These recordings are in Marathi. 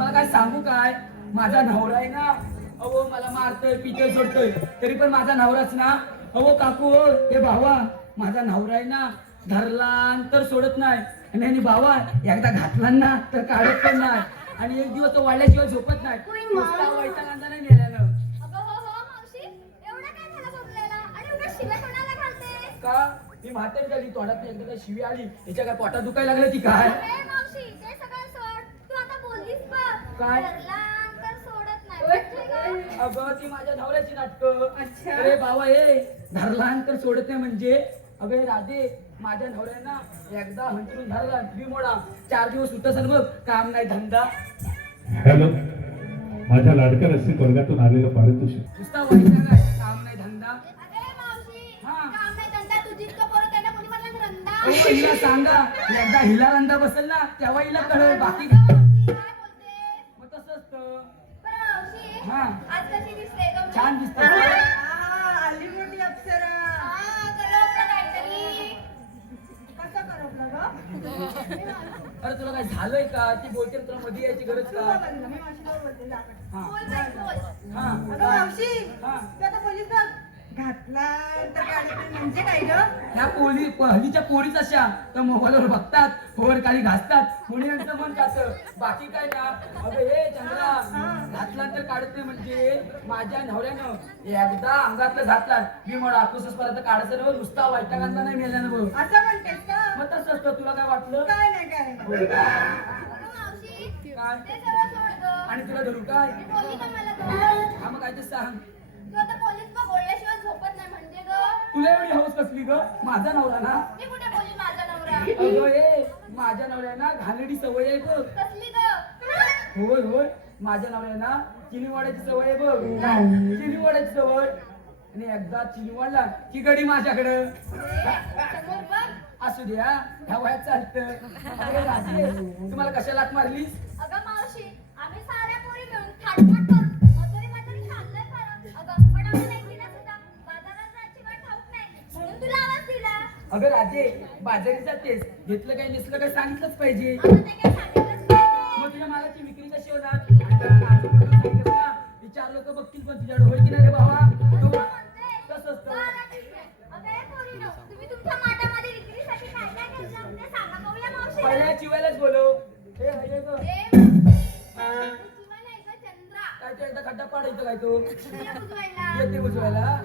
तुम्हाला काय सांगू काय, माझा नवरा आहे ना, अहो मला मारतोय पितोय सोडतोय, तरी पण माझा नवराच ना. अहो काकू हे भावा, माझा नवरा आहे ना, धरला तर सोडत नाही, आणि भावा एकदा घातला ना तर काढत पण नाही, आणि एक दिवस तो वाढल्याशिवाय झोपत नाही. वैतागांचा नाही नेल्यानं. का मी म्हातारी झाली, तोंडात एकदा काय शिवी आली, तिच्या काय पोटात दुखायला लागलं ती काय? काय अगं ती माझ्या नवऱ्याची नाटकं. अरे बाबा हे धरला तर सोडत नाही म्हणजे, अगं राधे माझ्या नवऱ्याना एकदा हंतरून धरला मोडा, 4 दिवस सुद्धा सर बघ, काम नाही धंदा. हॅलो, माझ्या लाडक्या रसिक वर्गातून आलेलं पारितोषिक. नुसता वैताग आहे, काम नाही धंदा. हिला सांगा, एकदा हिला रंदा बसेल ना तेव्हा हिला कळेल, बाकी मग तसं असतं. हा छान दिसत. आली मोठी अप्सरा. कसं करपलं ग? अरे तुला काय झालंय का? ती बोलते तुला मध्ये यायची गरज का? मी मावशीला बोलते जा. हा अगं मावशी, हा. तू आता पोलीस बघ. घातला तर काढत म्हणजे काय ग? ह्या हल्लीच्या पोरीच अशा तर मोबाईलवर बघतात, फोर खाली घासतात, मुलींचं मन खातं, बाकी काय ना. अगं हे चंद्रा, घातला तर काढत नाही म्हणजे माझ्या नवऱ्यानं एकदा अंगातलं घातला मी मला कुसच परत काढायचं, नुसता वैतागांचा नाही मेल्यानं बघ. असं म्हणतेस का? मग तसं असतं. तुला काय वाटलं? काय नाही काय नाही. काय आणि तुला धरू काय? हा मग काय ते सांग. तुला एवढी हौस कसली ग? माझा नवरा ना. अगं हे माझ्या नवऱ्याना घाणेरडी सवय आहे बघ. होय होय, माझ्या नवऱ्याना चिनी वाड्याची सवय आहे बघ. चिनी वाड्याची सवय, आणि एकदा चिनी वाढला की गडी माझ्याकडं. असू द्या, ह्या वयात चालतं. तुम्हाला कशा लाट मारलीस? अगं राजे, बाजारी जातेस, घेतलं काही नसलं काही सांगितलंच पाहिजे. मग तुझ्या मालाची विक्री कशी होणार? ही 4 लोक बघतील पण तुझ्याकडे होय की नाही रे बाबा? कसं असतं? पहिल्या चिवायलाच बोलव. काय तो एकदा खड्डा पाडायचं काय तो येते बुजवायला.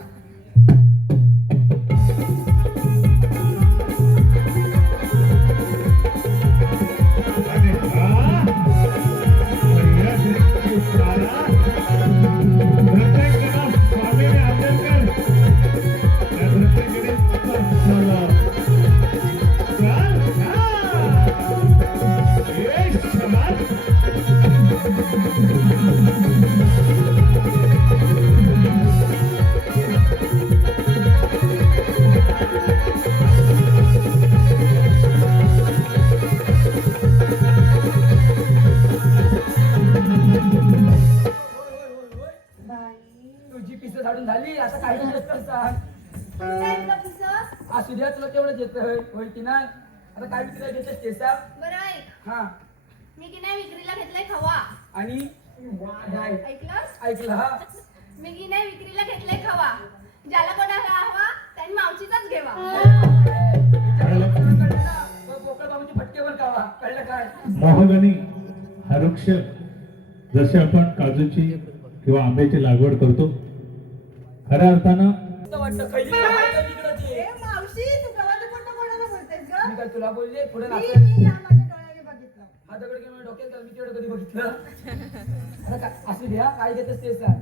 तुझी पिसं झाडून झाली, आता काही सांग. असू द्या, तुला तेवढं देत होय की नाही? आता काय विक्रीला घेतेस ते सांग. हा मी की नाही विक्रीला घेतलाय खवा. आणि ऐकलं हा. मी की नाही विक्रीला घेतलाय खवा. ज्याला कोणाला हवा त्यांनी मावशीचाच घेवा. कोकळ बाबूची फटकेवर खावा, कळलं काय? महोगनी हा वृक्ष जसे आपण काजूची किंवा आंब्याची लागवड करतो, खऱ्या अर्थानं वाटतं खैली मावशी, तू गावात कोणाला बोलतेस ग? मी काय तुला बोलले पुढे मी नाचलं? माझ्या डोळ्याने बघितलं. हा दगड घेऊन डोक्यात घाल, मी तेवढं कधी बघितलं. आता असू द्या, काय घेतच ते सांग.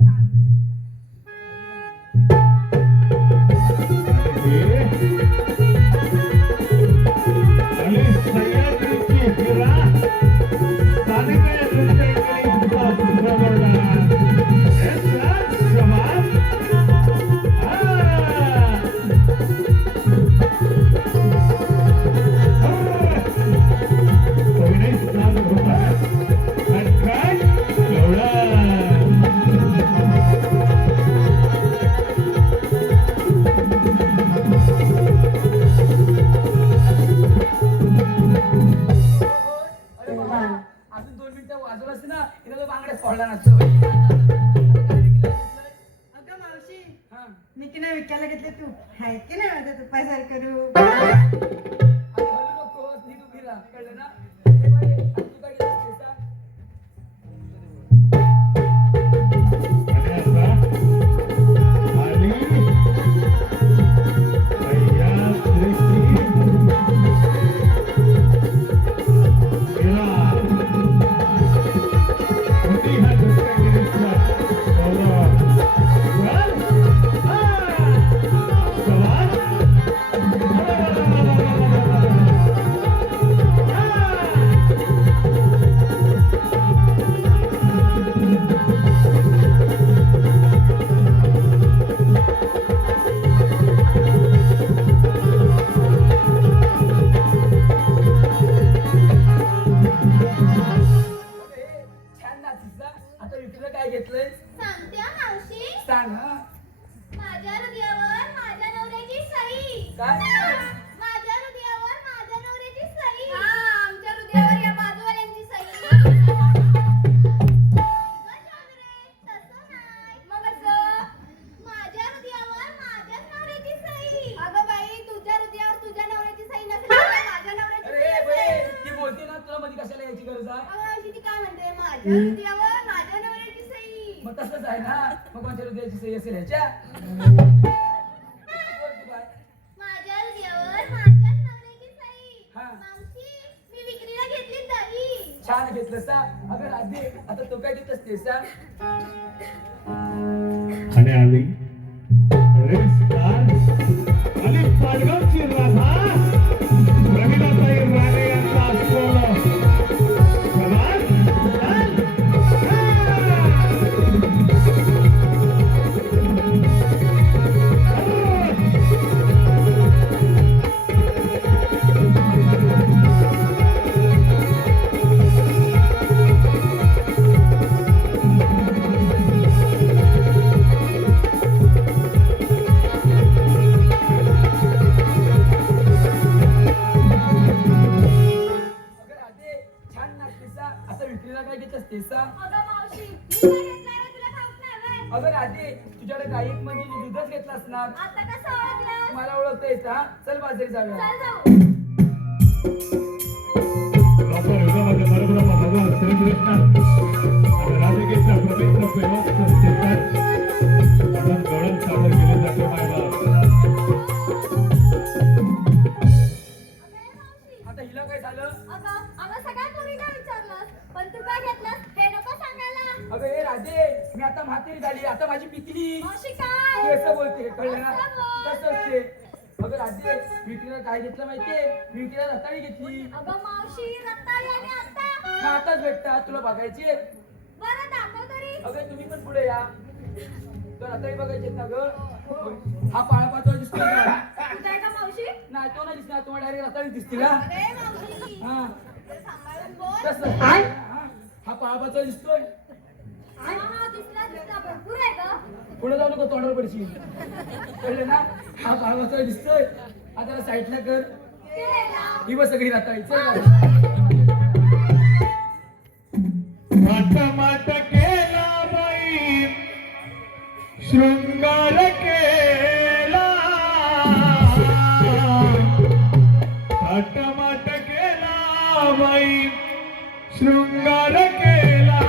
अजून 2 मिनिटं वाजवलं असते ना इथं तो बांगड्याच फोडला नसतो. अगं मावशी हा. मी की नाही विकायला घेतले तू हाय की नाही माझ्या तुपासारखं रूप आणि हलू नकोस, नीट उभी राहा. कळलं ना? हे बाई, आणि तू काय केलं असतेस, हा? आणि आता आली भैया श्रीची मीरा. मोठी हा दुसऱ्या गिरीशला गौरव. चल. हा. सवार. अरे, छान नाचीस ना. आता विक्रीला काय घेतलंय सांगते हा मावशी सांग. हा माझ्या हृदयावर माझ्या नवऱ्याची सही काय? माझ्या हृदयावर माझ्या नवऱ्याची सही हा आमच्या हृदयावर या बाजूवाल्यांची सही अगं चंद्रे, तसं नाही. मग असं माझ्या हृदयावर माझ्याच नवऱ्याची सही अगं बाई तुझ्या हृदयावर तुझ्या नवऱ्याची सही नसेल तर माझ्या नवऱ्याची अरे सही बाई, असेल. ती बोलते ना, तुला मध्ये कशाला यायची गरज आहे? अगं मावशी ती काय म्हणते माझ्या हृदयावर माझ्या नवऱ्याची सही मग तसंच आहे ना. मग माझ्या हृदयाची सही असेल ह्याच्या. बोल तू बाय. माझ्या हृदयावर माझ्याच नवऱ्याची सही हा. मावशी मी विक्रीला घेतली दही छान घेतलंस हा. अगं राधे, आता तू काय देत असतेस हा? आणि आली रेस कार आली पाडगावची राधा रविनाताई राणे यांचा असलेलं सवार. चल. अगं राधे, छान नाचतेस हा. आता विक्रीला काय घेत असतेस हा? अगं मावशी मी काय घेतलंय रे तुला ठाऊक नाही व्हय? अगं राधे, तुझ्याकडे गाईक म्हणजे दूधच घेतला असणार. आता कसं ओळखलं मला ओळखता येतं हा. चल बाजारी जाऊया. चल जाऊ डॉक्टर विभागाचे परब्रह्म भगवान श्रीकृष्ण आणि राधिकेच्या पवित्र प्रेमात संस्थेतात म्हणून गवळण सादर केले जाते मायबाप. आता हिला काय झालं? अगं आम्हा सगळ्या पोरींना विचारलं पण तू काय घेतलंस हे नको सांगायला अगं हे राधे, मी आता म्हातारी झाली, आता माझी पिकली. मावशी तू काय असं बोलते, कळलं ना? असं बोल. तसं असते. अगं राधे, विक्रीला काय घेतलं माहितीये? विक्रीला रताळी घेतली. अगं मावशी रताळी आणि आता मग आताच भेटतात, तुला बघायचे. बरं दाखव तरी अगं तुम्ही पण पुढे या. तर रताळी बघायचे ना ग. हा पाळा पाचवा दिसतोय का? तुझं आहे का मावशी नाही तो नाही दिसणार, तुम्हाला डायरेक्ट रताळी दिसते का? अरे मावशी हा जरा सांभाळून बोल तसं. हा पाळा पाचवा दिसतोय. हा हा दिसला दिसला भरपूर आहे ग पुढे जाऊ नको, तोंडावर पडशील. कळलं ना? हा पाळा पाचवा दिसतोय. आता साईडला कर. केला ही बस सगळी रताळी. चल माट केला बाई शृंगार केला. माट केला बाई शृंगार केला.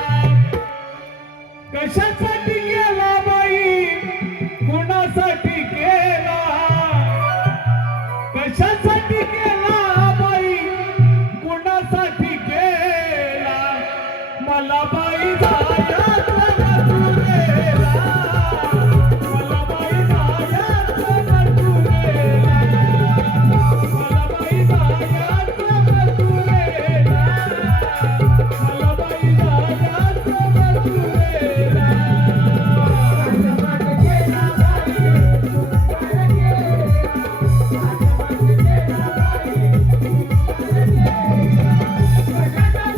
कशासाठी केला बाई कुणासाठी केला. कशासाठी केला बाई कुणासाठी केला. मला बाई जायाच नसुरेला. मला बाई जायाच नसुरेला. मला बाई जायाच नसुरेला. मला बाई जायाच नसुरेला.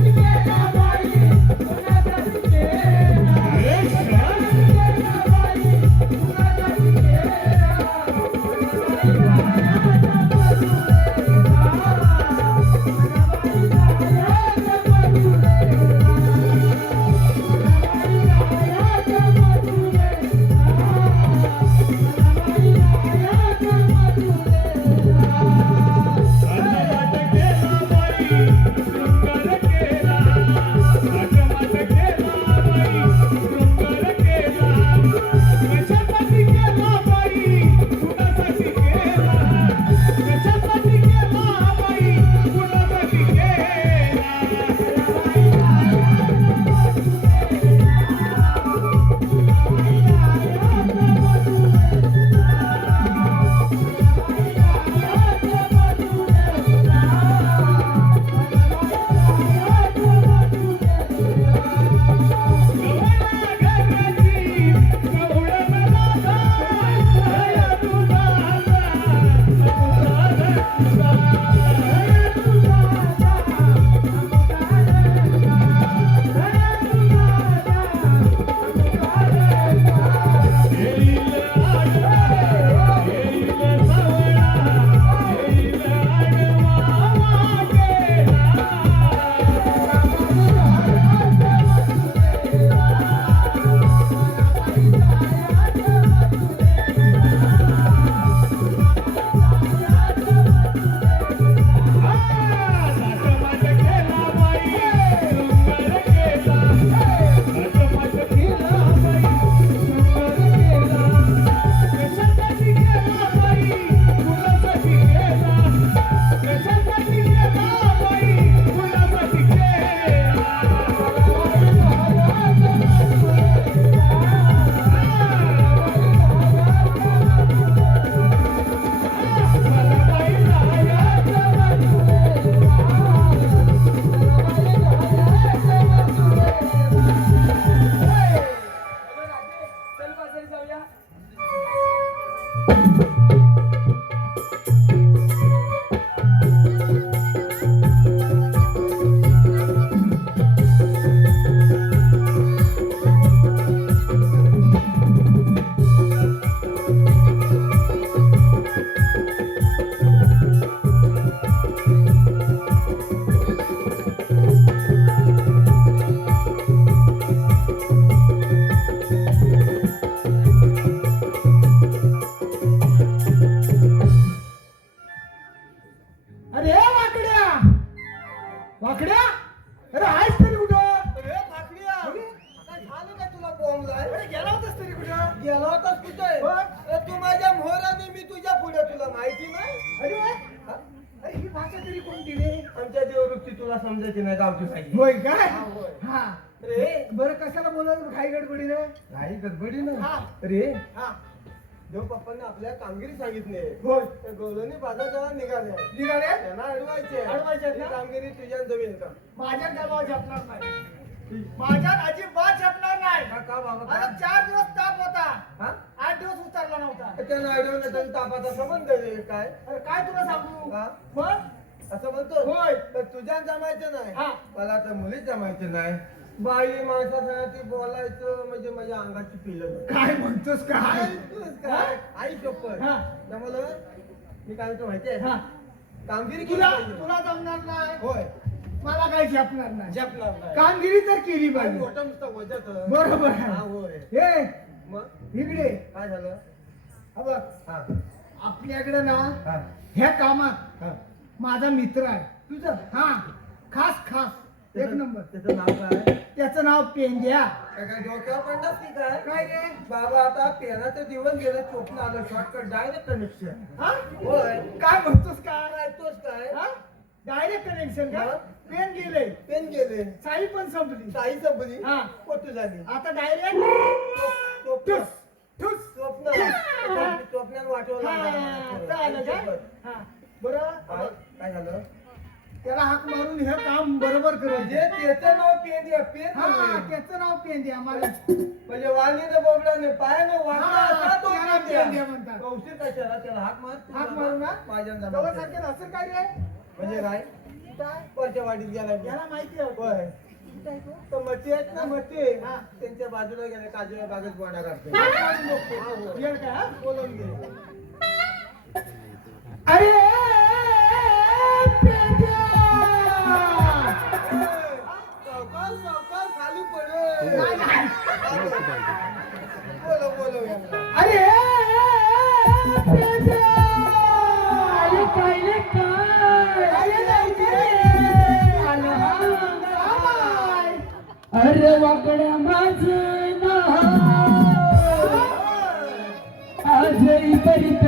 केला बाई, कोणासाठी केला. गेला होतास कुठे तू माझ्या मोहराने मी तुझ्या पुढे तुला माहिती नाही अरे हा? अरे ही भाषा तरी कोणती रे आमच्या देववृत्ती तुला समजायची नाही गावठी पाहिजे होय काय हा, होय. हा रे बरं कशाला बोलावलं घाई गडबडी रे नाही गडबडी ना हा. रे हा देव पप्पांनी आपल्या कामगिरी सांगितली होय त्या गोलोनी बाजार जवळ निघाले निघाले त्यांना अडवायचे अडवायचे ही ना? कामगिरी तुझ्या जमीन का माझ्या डबाव झपणार नाही माझ्यात अजिबात झपणार नाही का बाबा आता 4 दिवस ताप होता हा 8 दिवस उतरला नव्हता त्यांना अडवलं तरी तापाचा संबंध आहे काय अरे काय तुला सांगू हा? मग असं म्हणतो होय. तर तुझ्या जमायचं नाही हा. मला तर मुलीच जमायचं नाही बाई माणसासाठी बोलायचं म्हणजे माझ्या अंगाची पिलं काय म्हणतोस काय काय आई शपथ हा. त्यामुळं मी काय म्हणतो माहितीये हा. कामगिरी केली तुला पाहिजे. तुला जमणार नाही होय मला काही झेपणार नाही झेपणार नाही कामगिरी तर केली आणि पाहिजे मोठं नुसतं वजत बरोबर हा आहे होय हे मग इकडे काय झालं हा बघ हा आपल्याकडे ना हा ह्या कामात हा माझा मित्र आहे तुझं हा खास एक नंबर त्याचं नाव काय त्याचं नाव पेंड्या काय काय डोक्यावर पडणार की काय काय रे बाबा आता पेनाचं जीवन गेलं चोपलं आलं शॉर्टकट डायरेक्ट कनेक्शन हा होय काय म्हणतोस काय काय तोच काय डायरेक्ट कनेक्शन का हा. पेन गेले पेन गेले साई पण संपली साई संपली हा. पोटू झाली आता डायरेक्ट स्वप्न ठुस स्वप्नात वाटवलं चालेल काय हा बरं काय झालं त्याला हाक मारून हे काम बरोबर म्हणजे करायचे त्याचं नाव पेन आहे, पेन हा म्हणजे त्याचं नाव पेंड्या मला वाणीनं बोबडाने पायानं वाटला हा, असा तो त्याला पेंड्या. पेंड्या म्हणतात. कौशिक कशाला त्याला हाक मार तू हाक बाबा, मारू ना माझ्या तेव्हा जमान्यात. सारखे असं काय रे म्हणजे काय काय वरच्या वाडीत गेला मी. याला माहिती आहे होय तर मती आहेत ना मती हा. त्यांच्या बाजूला गेले काजू बागेत गोडा काढते काढून बघतो. येईल का, हा? बोलून घे अरे पेंड्या! सावकाश सावकाश खाली पडेल नाही, नाही. बोलो बोलो यांना. अरे पेंड्या! अरे काय रे काय? अरे नाही रे. आलो हा. अरे वाकड्या माझं नाव आजही परित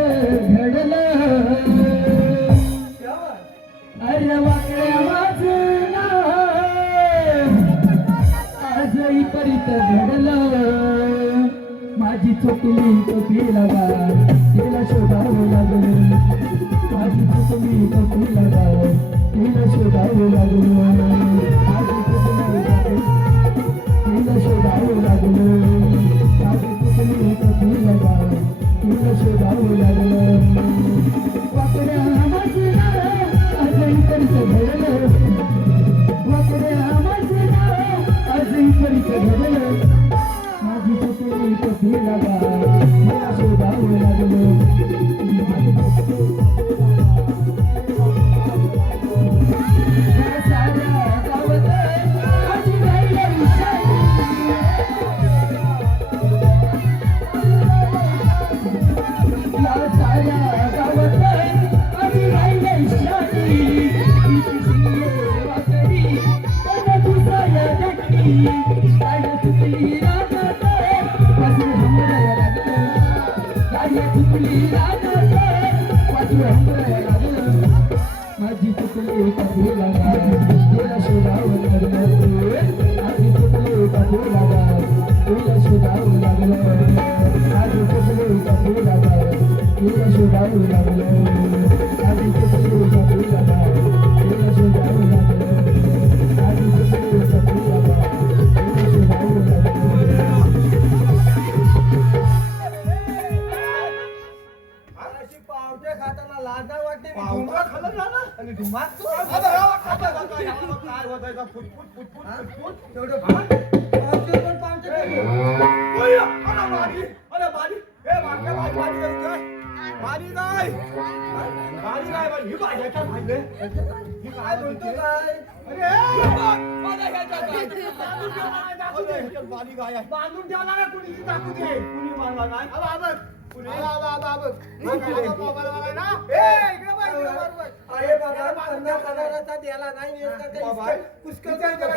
घडलं जेवा. अरे वाकड्या माझं नाव आजही परित घडलं माझी चुकली कपिला तिला शोधावं लागलं माझी चुकली कपिला तिला शोधावं लागलं माझी चुकली तिला शोधावं लागलं माझी चुकली कपिला तिला शोधावं लागलं वाकड्या माझं नाव आजही परित घडलं वाकड्या माझं नाव आजही परित घडलं माझी चुकली कपिला तिला शोधावं लागलं माझी साऱ्या गावात माझी राहिल्या विषारी या साऱ्या गावात माझी राहिल्या विषारी वाकडी पण दुसऱ्या देखी काय चुकली रागात वाजू हमराया लागलं काय चुकली रागात वाजू हमराया लागलं माझी चुकली कधी लागा तुला शोधावं लागलं माझी चुकली कधी लागा तुला शोधावं लागलं माझी चुकली कधी लागा तुला शोधावं लागलं माझी चुकली कधी लागा तुला शोधावं लागलं माझी चुकली कधी लागा तुला शोधावं लागलं अशी पावट्या खाताना लाजा वाटते आणि पावटा धुमात खाल्लं झालं? आणि धुमात तू? काय होतायचा फुटफुट फुटफुट हा? फुटफुट तेवढं खा. पावटे पण पावटे खाते. अरे बारी अरे बारी ए मागे बारी बारी काय बारी काय बारी काय बारी ही बारी काय माहिती ही काय म्हणतो काय अरे बारी काय आहे बांधून ठेवला ना कुणी टाकू दे कुणी मारला नाही कुणी अरे बाबा पन्नास हजाराचा द्यायला नाही नेत का बाबा. काही? पुष्कळचा द्यायला.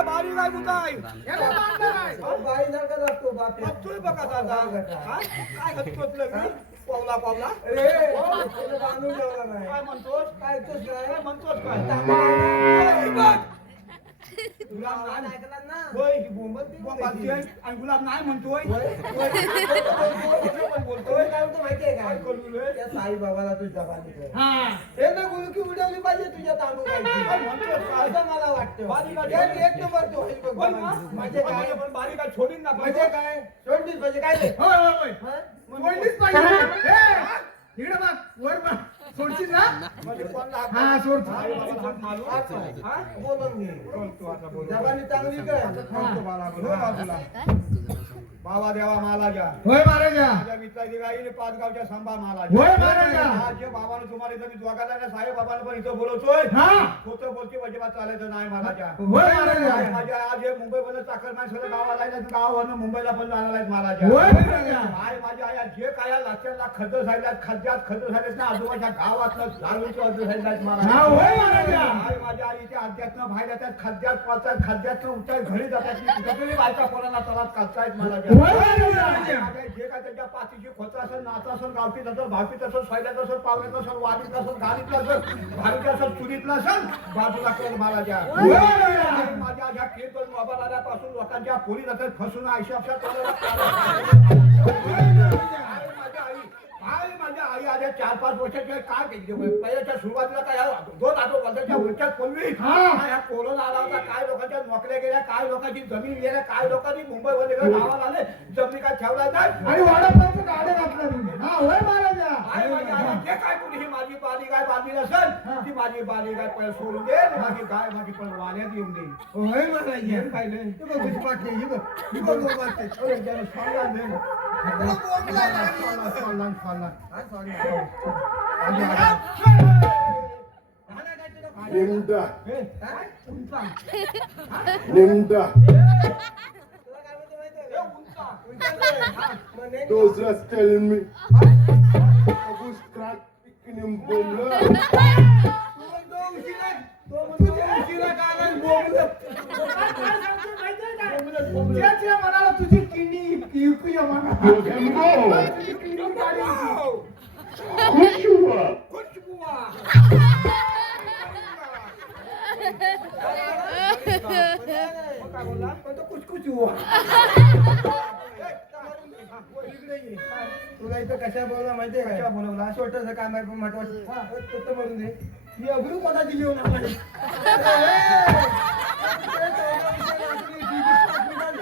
अरे बारी काय कुठाय याला बांधलं काय बाई सारखा लागतो बाप हत्तोय बघा दादा काय हत्तोत लग्न पावला पावला अरे तुला बांधून ठेवला नाही काय म्हणतोस काय ऐकतोस काय काय म्हणतोस काय गुलाब नाद ऐकला ना होय बोंबल ती बालती आहे आणि गुलाब नाही म्हणतोय बोलतोय काय होतं माहितीये काय काय करू रे त्या साईबाबाला तू जबानी कर हा हे ना गुलकी उडवली पाहिजे तुझ्या तांदूळ काय म्हणतोस काय? असं मला वाटतं बारी का? एक नंबर तो आहे बघ पण बाबा. म्हणजे काय पण बारी काय सोडीन ना म्हणजे काय सोडलीच म्हणजे काय ते होय होय होय हा? सोडलीच पाहिजे इकडे बघ वर बघ सोडशील ना हा सोड बोलून घे जबानी चांगली कर बाबा देवा महाराजा होय महाराजा माझ्या मित्राची गाईने पाच गावच्या संभा महाराज होय महाराजा. आज जे बाबानं तुम्हाला इथं मी दोघांना ना साहेब बाबानं पण इथं बोलवतोय हा खोटं बोलते अजिबात चालायचं नाही महाराजा होय महाराजा माझ्या आज हे मुंबईमध्ये चाकर माणसाला गावाला आहे ना, गावावरनं मुंबईला पण जाणार आहेत महाराजा होय महाराजा. आई माझ्या आई जे काय लक्षातला खड्ड साईडला खड्ड्यात खड्ड साईडला ना आजोबाच्या गावातलं लालूच्या अर्ध साईडला आहेत हा महाराज होय महाराजा. आई माझ्या आईच्या अध्यात्म बाहेर जातात खड्ड्यात पाळतात खड्ड्यातनं उठाय घरी जातात कुठेतरी बायका पोरांना तलात काढतायत महाराजा होय महाराजा. जे काय त्यांच्या पाठीची खोच असेल नाच असेल गावठीत असेल भावकीत असेल सोयल्यात असेल पावण्यात असेल वाडीत असेल गाडीत असेल भारूट असेल चुलीतलं असेल बाजूला कर महाराजा होय महाराजा. आणि माझ्या ह्या कीर्तन मोबाईल आल्यापासून लोकांच्या पोरी जातात फसून आयुष्यात माझ्या आई आल्या 4-5 वर्षाची काय केली पहिल्याच्या सुरुवातीला काय 2 वर्षाच्या वर्षात पूर्वी ह्या कोरोना आला होता काय लोकांच्या नोकऱ्या गेल्या काय लोकांची जमीन गेल्या काय लोकांनी मुंबईमध्ये गावाला आले जमिनी काय ठेवला नाही आणि वाडापावचं गाडे घातलं तुम्ही. हा होय महाराजा. आई माझी आई जे काय कोणी ही माझी बाली गाय बांधली असेल ती माझी बाली गाय पहिले सोडून दे माझी गाय माझी पण वाण्यात येऊन दे होय महाराज हे पाहिलं हे बघ कशी वाटते ही बघ ही बघ बघ वाटते अरे जरा सांगा दे तुला बोंबलाय लागली. सोडला सोडला हा, sorry. Linda, हे काय उंचा Linda, तुला काय म्हणते माहितीये हे का? उंचा म्हणे those just tell me. I was crack picking him bomb. तो उशिरा तो म्हणतो उशिरा का आला बोंबलं. त्याच्या मनाला तुझी किडनी युकी म्हणा. Him go. तुझी किडनी काढली. Kushua. काय बोलला पण तो कुचकुच हुआ. तुला इथं कशा बोलला माहितीये कशा का बोलवला? छोटस काम आहे पण महत्वाचं तो म्हणून दे मी अगरू पदाची घेऊन आला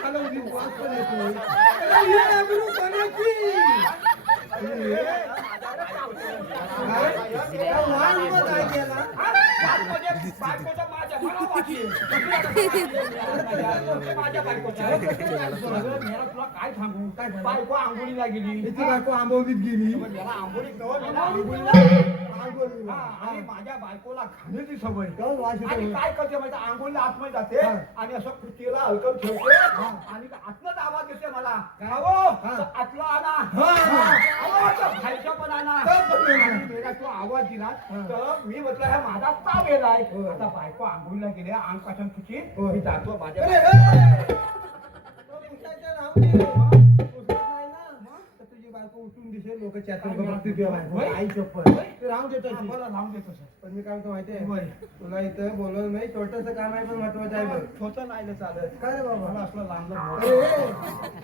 घालवली वाद पण येतो ही अगरू कोणाची वाद मत आहे त्याला बायकोचा माझ्या मनावाची माझ्या बायकोच्या तुला काय सांगू काय बायको आंघोळीला गेली इथे बायको आंबवलीत गेली याला आंघोळीत नव्हतं, याला आंघोळीला आणि माझ्या बायकोला घाण्याची सवय आणि काय करते माहिती आंघोळीला आतमध्ये जाते आणि असं कुटीला हलकं ठेवते आणि आतलाच आवाज येते मला आतला आणा खायच्या पण आणा आणि मेरा तो आवाज दिला तर मी म्हटलं ह्या माझा ताव गेलाय आता बायको आंघोळीला गेले अंग पासून तुझी मी जातो माझ्या तुझी बायको उठून दिसेल लोक चॅटर आई चप्पल राहून देतो लावून देतो सर पण मी काय म्हणतो माहितीये होय. तुला इथं बोलवलं नाही छोटस काम आहे पण महत्वाचं आहे बघ छोटं नाही चालत काय रे बाबा मला असलं लांब अरे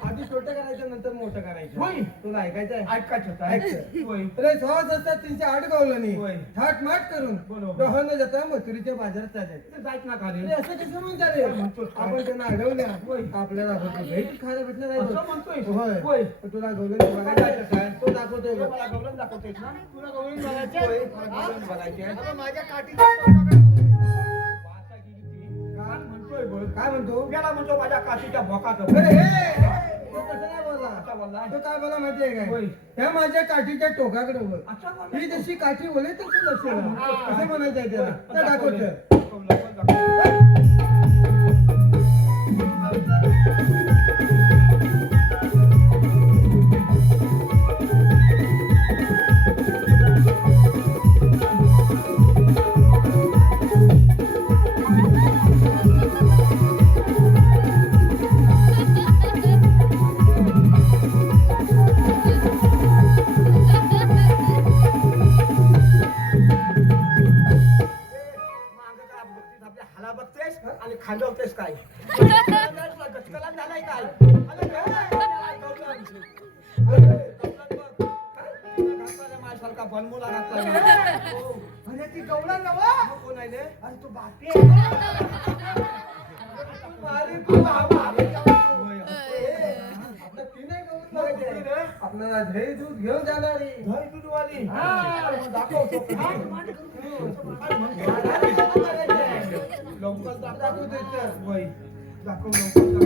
आधी छोटं करायचं नंतर मोठं करायचं होय. तुला ऐकायचं आहे ऐकायचं होतं. ऐकतं. होय. अरे सहज असतात त्यांच्या आठ गावलं नाही होय. थाट माट करून बरोबर. डोहानं जाता मथुरीच्या बाजारात चालायचं ते जायत ना खाली अरे असं कसं म्हणता रे म्हणतोस काय? आपण त्यांना अडवल्या होय. आपल्याला होतं भेट खायला भेटलं नाही असं बघ. म्हणतोय होय होय तर तुला गवलं बघायचं काय तो दाखवतोय बघ. मला गवळण दाखवतेस ना तुला गवळण बघायचं होय. आहे? मला गवळण बघायची आहे. अरे माझ्या काठीच्या वाचा गेली ती. काय म्हणतोय बघ काय म्हणतो त्याला म्हणतो माझ्या काशीच्या भोकात अरे हे तो कसं नाही बोलला असा बोलला तो काय बोला माहितीये होय. काय ह्या माझ्या काठीच्या टोकाकडे बघ अच्छा बोलला. ही जशी काठी बोले तसं लक्ष लाव. हा. असं म्हणायचं आहे त्याला होय. तर दाखवतं दाखवलं, दाखवलं. का बनमुला घातला आणि ती गवळण नवा कोण आहे रे? आणि तू बापे होय. आपलं ती नाही गवळण लावायची. आपल्याला दही दूध घेऊन जाणार आहे. दही दूधवाली. हा. मग दाखव. लवकर दाखवू दे तर. होय. दाखव लवकर दाखव.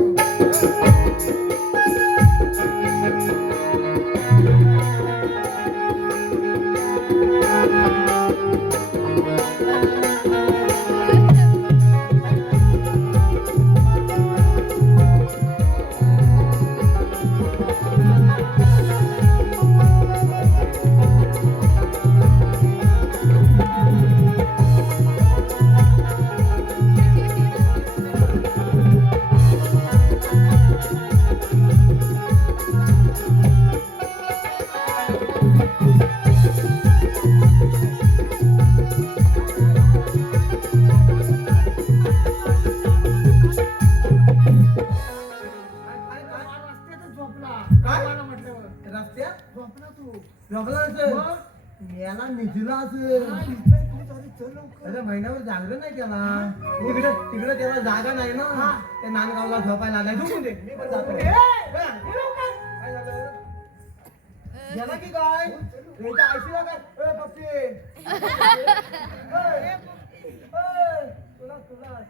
काय रस्त्यात झोपला तू झोपला असेल याला निधीला असेल अरे महिन्यावर जागरण नाही त्याला तिकडे तिकडे त्याला जागा नाही ना त्या नांदगावला झोपायला नाही झोपून दे मी पण जातो काय झालं याला की काय याच्या आयशीला काय पप्पी तुला तुला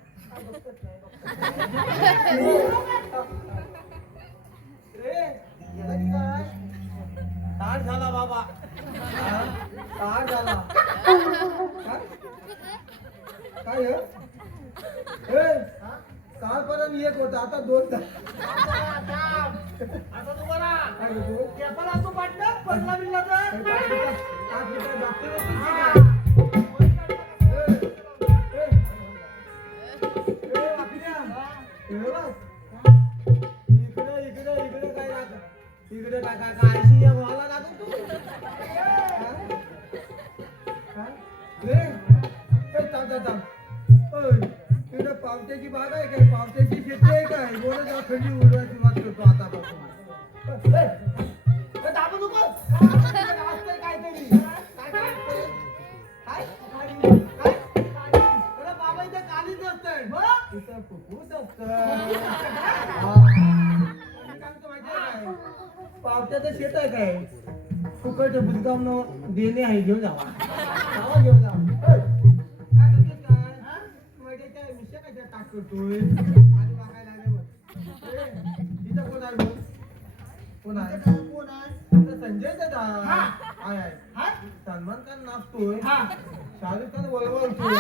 ताट झाला बाबा ताट झाला काय कालपर्यंत एक होता आता दोन आता तुम्हाला काय होतो पेपरला तू पाटलं पडला बिडला तर इकडे काय काय काय आयशी या भावाला लागत तू इकडे पावट्याची बाग आहे काय पावट्याची शेती आहे काय बोलत जाऊ थंडी उडवायची सुरुवात करतो आतापासून दाबू नको काहीतरी बाबा इथे कालीच असतंय इथं फुफ्फुस पावट्याचं शेत आहे काय फुकटचं बुजगाव देणे आहे घेऊन जावा जावा घेऊन जावा काय करतोस काय मध्ये काय मिशा कशा टाक करतोय आणि बघायला आले बघ इथं कोण आहे बघ कोण आहे कोण आहे इथं संजय दादा आहे सलमान खान नाचतोय शाहरुख खान वळवळतोय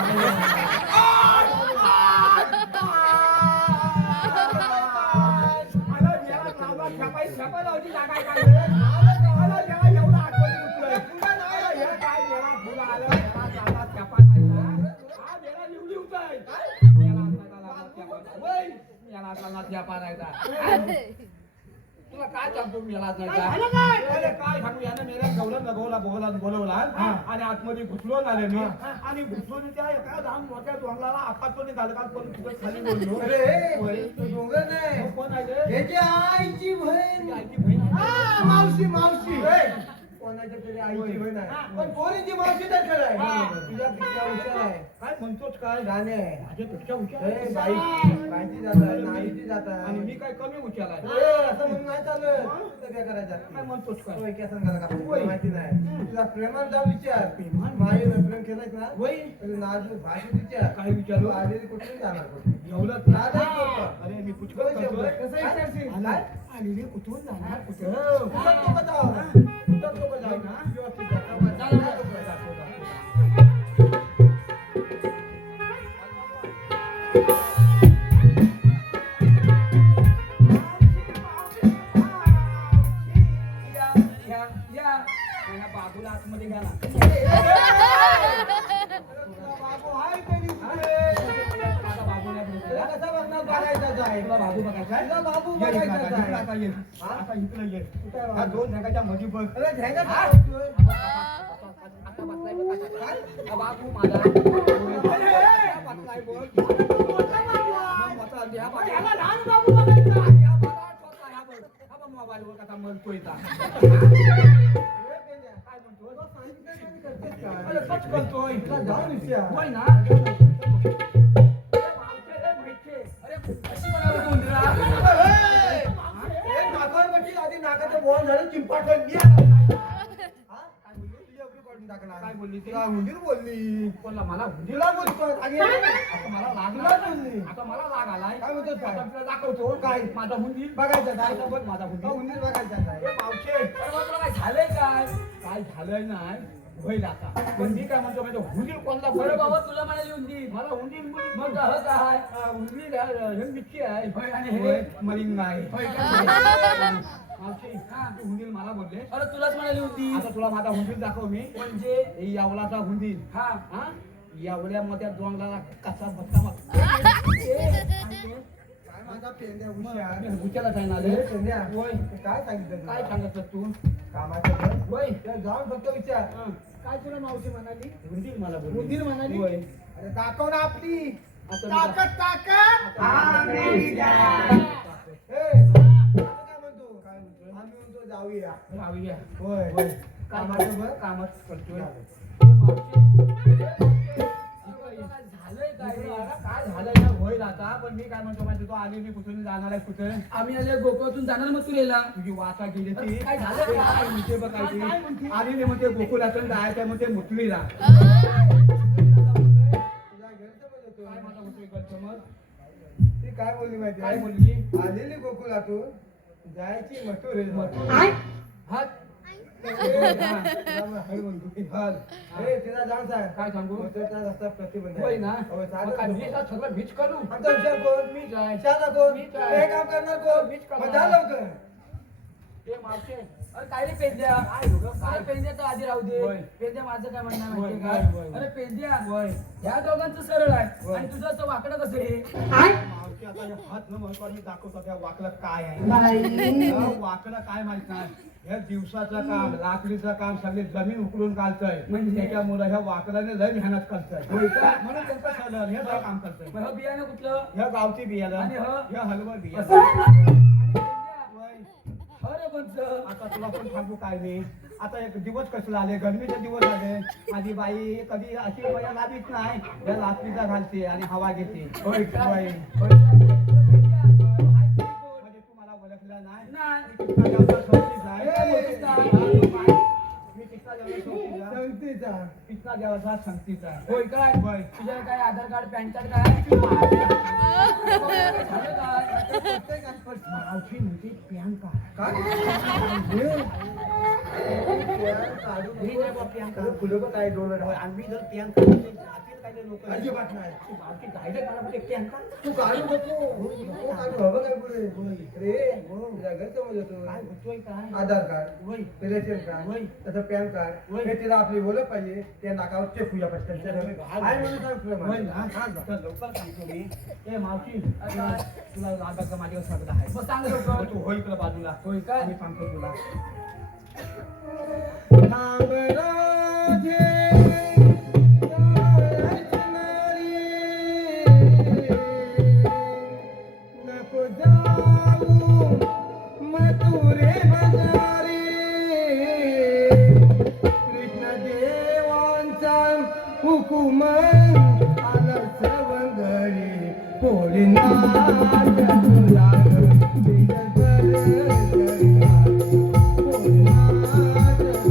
तुला काय सांगतो मी याला काय सांगू यानं मेरा बोलवला आणि आतमध्ये घुसलो झाले मी आणि घुसलो त्या एका लहान मोठ्या डोंगराला आपातो झालं का पण तुझं खाली बोललो अरे तो डोंगर नाही कोण आहे रे? याची आईची बहीण आईची बहीण आहे. हा, मावशी मावशी कोणाच्या तरी आईची बहीण आहे पण पोरीची मावशी तर खरं आहे तुझ्यापेक्षा हुशार आहे काय म्हणतोच काय गाणे आहे माझ्यापेक्षा हुशार ए, आहे. बाईची जात आहे नाईची जात आहे आणि मी काय कमी हुशार आहे ए, असं म्हणून नाही चालत तुला काय करायचं काय म्हणतोच काय होय, केसन करा का? तुला माहिती नाही तुला प्रेमात जाऊन विचार माईनं प्रेम केलंय ना होय नाजूक भाषेत विचार काय विचारू आलेली कुठून जाणार कुठे एवढं नादच करतो. अरे मी पुष्कळ करतोय. कसं विचारशील? काय? आलेले कुठून जाणार कुठं कुठं तो बजाव. कुठं तो बजाव ना? व्यवस्थित जाता. बाबूला आतमध्ये घ्या ना बाबू हाय तरी पुढे. माझा बाबू नाही बोलतो. तुला कसा बघणार बघायचाच आहे. तुला बाबू बघायचा आहे? तुला बाबू ये इकडं बघायचाच आता, इकडं आहे. आता ये. हा? आता इकडं ये. कुठं आहे ह्या बाबू? दोन ढगाच्या मध्ये बघ. अरे झेंगा हा? काय करतोय? आता बसलाय बघ आता. काय? हा बाबू माझा. हा बसलाय बघ. मग मोठा द्या बाबू. ह्याला लहान बाबू बघायचा. ह्या बघा, छोटा ह्या बघ. हा बघ मोबाईलवर कसा म्हणतोय इथं. अरे पेंड्या. काय म्हणतो? तुला सांगितलं काय आणि करतेस काय? अरे कच करतोय तुला जाऊन विचार. होय ना अरे कशी म्हणाला तू उंदरा? एक नाकावर बसली, आधी नाकाचं बोन झालं, चिंपाट होईल. हा? काय बोलली? तुझी एवढी काढून टाकणार. काय बोलली ती? तुला हुंदीर बोलली. बोलला मला तिला बोलतोय. आणि आता मला लाग तुला बोलली. आता मला लाग आलाय काय म्हणतोस काय? आता तुला दाखवतो काय? माझा हुंदीर बघायचं काय? काय बघ माझा का हुंदीर हुंदीर बघायचा काय? ए, मावशे अरे मग तुला काय झालंय काय? काय झालंय नाही होईल आता पण मी काय म्हणतो माहिती हुंदीर कोणता बरं बाबा तुला म्हणाली उंदीर. मला हुंदीर मग काय काय? हुंदीर हे मिरची आहे होय, आणि हे? होय, मलिंगा आहे होय काय? मावशी ती हुंदीर मला बोलले अरे तुलाच म्हणाली उंदीर. आता तुला माझा हुंदीर दाखव मी म्हणजे हे यावलाचा हुंदीर हा हा यावल्यामध्ये दोंगला कसा भत्ता मग काय माझा पेंड्या हुशार. मी हुच्याला जाईन आले अरे पेंड्या, होय काय सांगितलं तुला? काय सांगितलं तू कामाचं घर? होय त्या जाऊन फक्त विचार. हं. काय तुला मावशी म्हणाली? हुंदीर मला बोलली. हुंदीर म्हणाली? होय अरे दाखव ना आपली आता मी ताकद ताकद. आम्ही ए, आता काय म्हणतो? काय म्हणतोय? आम्ही म्हणतो जाऊया. जाऊया होय. होय कामाचं घर? कामच करतोय काय झालंय काय रे? काय झालंय ना होईल आता पण मी काय म्हणतो माहिती तू आली मी कुठून जाणार आहे कुठे आम्ही आले गोकुळातून जाणार मग तू गेला. तुझी वाचा गेली ती काय झालं काय? काय म्हणते बघायची आली नाही म्हणते गोकुळातून जायचं म्हणते मुतलीला तुझ्या घरचं बोलत होतो. काय माझा होतोय गलसमज ती काय बोलली माहिती काय आहे? बोलली आलेली गोकुळातून जायची मथुरे हात तिला जाऊन सांग काय सांगू मथुरेचा रस्ता प्रतिबंध होय ना होय, मग चालेल. काय मी आता सगळं भीज करू आमचा विचार कोण? मी जाय विचारणार कोण? मीच आहे. हे काम करणार कोण? मीच करणार. मग जा लवकर. ते मावशे अरे काय रे पेंद्या? काय हो गं, काय? अरे पेंद्या तर आधी राहू दे. होय. पेंद्या माझं काय म्हणणं आहे होय, माहितीये होय, का? होय. अरे पेंद्या होय ह्या दोघांचं सरळ आहे होय. आणि तुझं असं वाकडं कसं आहे? मावशी आता हे हात न महत्वाचं मी दाखवतो त्या वाकलं काय आहे या वाकलं काय माहित नाही ह्या दिवसाचं काम लाकडीचं काम सगळे जमीन उकळून काढतंय म्हणजे? त्याच्यामुळे ह्या वाकडाने लय मेहनत करतंय होय का? म्हणून त्यांचं सलग हे लय काम करतंय मग हे बियाणं कुठलं? ह्या गावठी बियालं आणि ह? ह्या हलवं असं बियालं आहे? आणि पेंद्या, होय. अरे बंच. आता तुला पण सांगू काय मी आता एक दिवस कसला आले गरमीचे दिवस आले माझी बाई कधी अशी वया लावीत नाही या लाकडीचा घालते आणि हवा घेते होय का? होय. होय का? पेंद्या, म्हणजे तू मला ओळखला नाही नाही. कितना जास्त सोबतीच आहे. काय बोलतोस काय? मी कितना जास्त सोबतीच आहे. संगतीचा. कितना जास्त संगतीचा आहे. होय काय? होय. तुझ्या काय आधार कार्ड पॅन कार्ड काय? काय झालं काय? प्रत्येक आसपास मावशी म्हणजे प्रियांका काय? हे? काढू ही नको. नाही बा प्रियांका अरे फुलं बघ काय डोलं होय, आहे. आणि मी जर प्रियांका म्हणजे जातील काय लोक अजिबात नाही. मावशी गायले मला म्हणजे प्रियांका तू काढू नको. नको काढू. हवं काय पुढे? रे, तुझ्या घरचं बोलत होतो. काय होतोय काय आधार कार्ड, होय रेशन कार्ड, होय. तसं पॅन कार्ड, होय. हे तिला आपली ओळख पाहिजे त्या नाकावर चेपूया पटकन. आहे म्हणून सांग तुला होय मला. ना? तर लवकर सांगतो मी ए मावशी तुला लागायचं माझ्यावर सगळं आहे मग सांग लवकर. तू होईल तुला बाजूला होय काय? मी सांगतो तुला नको जाऊ मथुरे बजारी कृष्ण देवांचा हुकुम आला सवंगडी भोलेनाथ तुला दिलबर करिया. भोलेनाथ तुला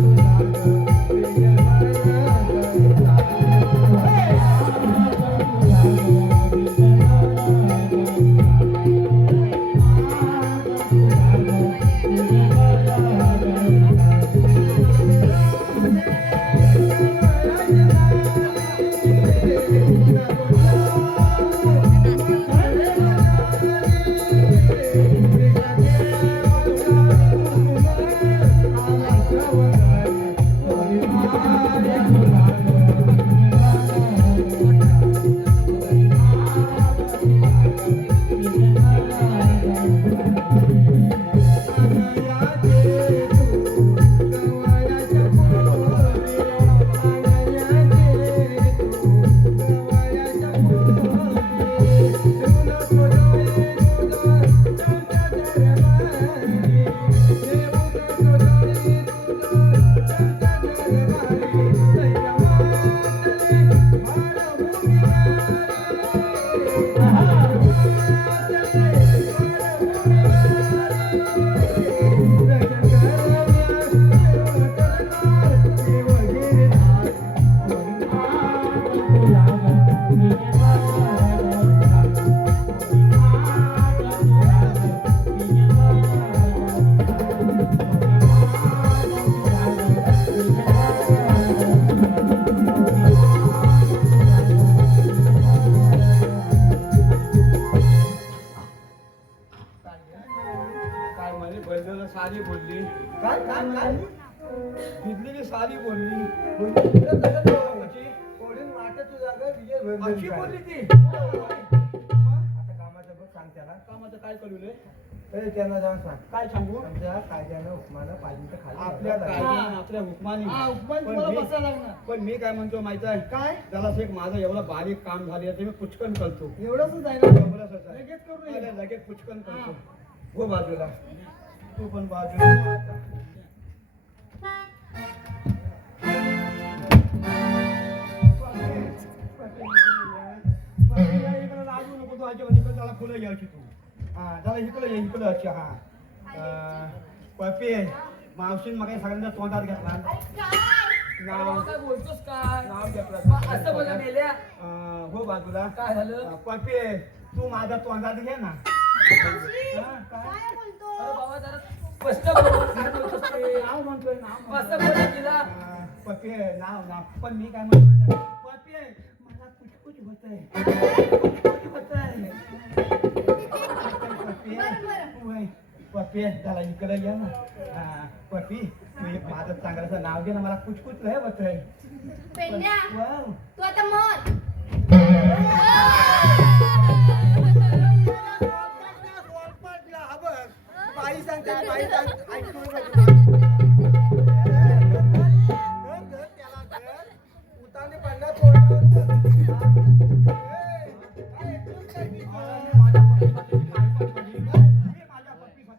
बोलली काय काय काय भिजलेली साली बोलली इकडं कसं बोलू? अशी कोणीच वाटत तुझा ग विजय भोजन अशी काय? बोलली ती आता कामाचं बघ सांग त्याला कामाचं काय करू रे ए, त्यांना जाऊन सांग काय सांगू आमच्या कायद्यानं हुकमानं पाहिजे तर खाली आपल्या घालायला कायद्यानं आपल्या हुकमानी हुकमान पण तुम्हाला मी- बसायला लागणार. पण मी काय म्हणतो माहित आहे काय त्याला एक माझं एवढं बारीक काम झाले ते मी पुचकन करतो एवढंच आहे ना एवढंच आहे. लगेच करू नये. अरे, लगेच पुचकन करतो हो बाजूला तू पण बाजूला इकडे लागू नको तू अजिबात इकडे त्याला फुलं घ्यायची तू हा त्याला इकडे ये इकडे अच्छा हा पपी मावशीन मग सगळ्यांना तोंडात घेतला अरे काय नाव काय बोलतोस काय नाव मग घेतलं असं बोला मेल्या हो बाजूला काय झालं पपी तू माझ्या तोंडात घे ना मावशी, हा, काय? काय बोलतो अरे बाबा जरा स्पष्ट बोल काय बोलतोस ते नाव म्हणतोय नाव असं बोला तिला पपी नाव पण मी काय म्हणतो पपी मला कुचकुच होतंय कुचकुच होतंय पपी त्याला इकडे घ्या ना पपी तू एक माझं चांगलं नाव घे ना मला कुचकुच लय होतंय पेंड्या वाव. तू आता मर